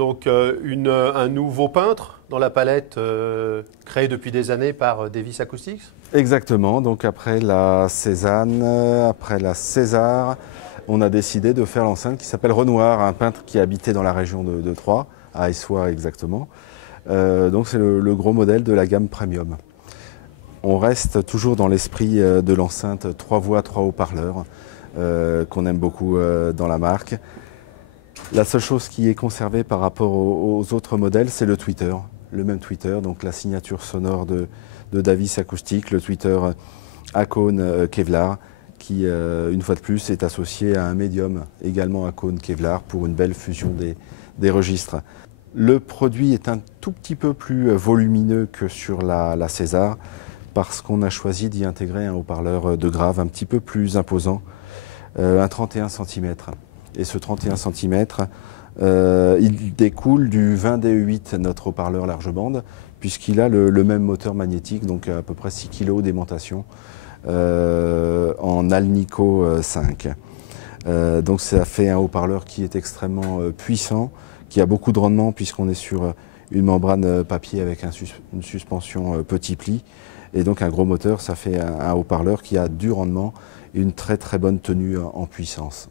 Donc un nouveau peintre dans la palette créée depuis des années par Davis Acoustics. Exactement, donc après la Cézanne, après la César, on a décidé de faire l'enceinte qui s'appelle Renoir, un peintre qui habitait dans la région de Troyes, à Essois exactement. Donc c'est le gros modèle de la gamme Premium. On reste toujours dans l'esprit de l'enceinte 3 voix, 3 haut-parleurs, qu'on aime beaucoup dans la marque. La seule chose qui est conservée par rapport aux autres modèles, c'est le tweeter, le même tweeter, donc la signature sonore de Davis Acoustics, le tweeter Akone Kevlar, qui une fois de plus est associé à un médium également Akone Kevlar pour une belle fusion des registres. Le produit est un tout petit peu plus volumineux que sur la César parce qu'on a choisi d'y intégrer un haut-parleur de grave un petit peu plus imposant, un 31 cm. Et ce 31 cm, il découle du 20DE8, notre haut-parleur large bande, puisqu'il a le même moteur magnétique, donc à peu près 6 kg d'aimantation, en Alnico 5. Donc ça fait un haut-parleur qui est extrêmement puissant, qui a beaucoup de rendement puisqu'on est sur une membrane papier avec une suspension petit pli. Et donc un gros moteur, ça fait un haut-parleur qui a du rendement et une très très bonne tenue en puissance.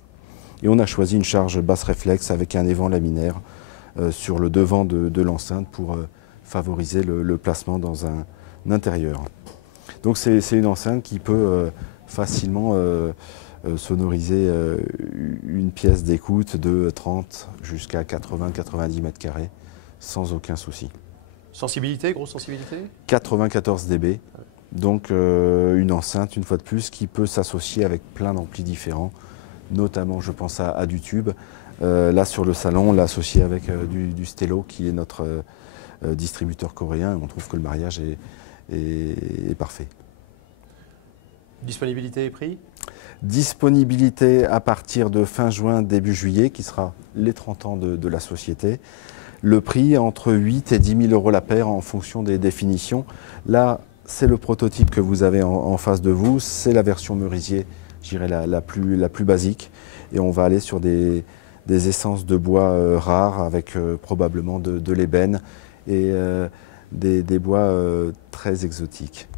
Et on a choisi une charge basse réflexe avec un évent laminaire sur le devant de l'enceinte pour favoriser le placement dans un intérieur. Donc c'est une enceinte qui peut facilement sonoriser une pièce d'écoute de 30 jusqu'à 80-90 mètres carrés sans aucun souci. Sensibilité, grosse sensibilité? 94 dB, donc une enceinte, une fois de plus, qui peut s'associer avec plein d'amplis différents, notamment je pense à du tube. Là sur le salon, on l'a associé avec du Stello qui est notre distributeur coréen et on trouve que le mariage est parfait. Disponibilité et prix? Disponibilité à partir de fin juin, début juillet, qui sera les 30 ans de la société. Le prix entre 8 et 10 000 euros la paire en fonction des définitions. Là, c'est le prototype que vous avez en face de vous, c'est la version merisier, je dirais la plus basique. Et on va aller sur des essences de bois rares avec probablement de l'ébène et des bois très exotiques.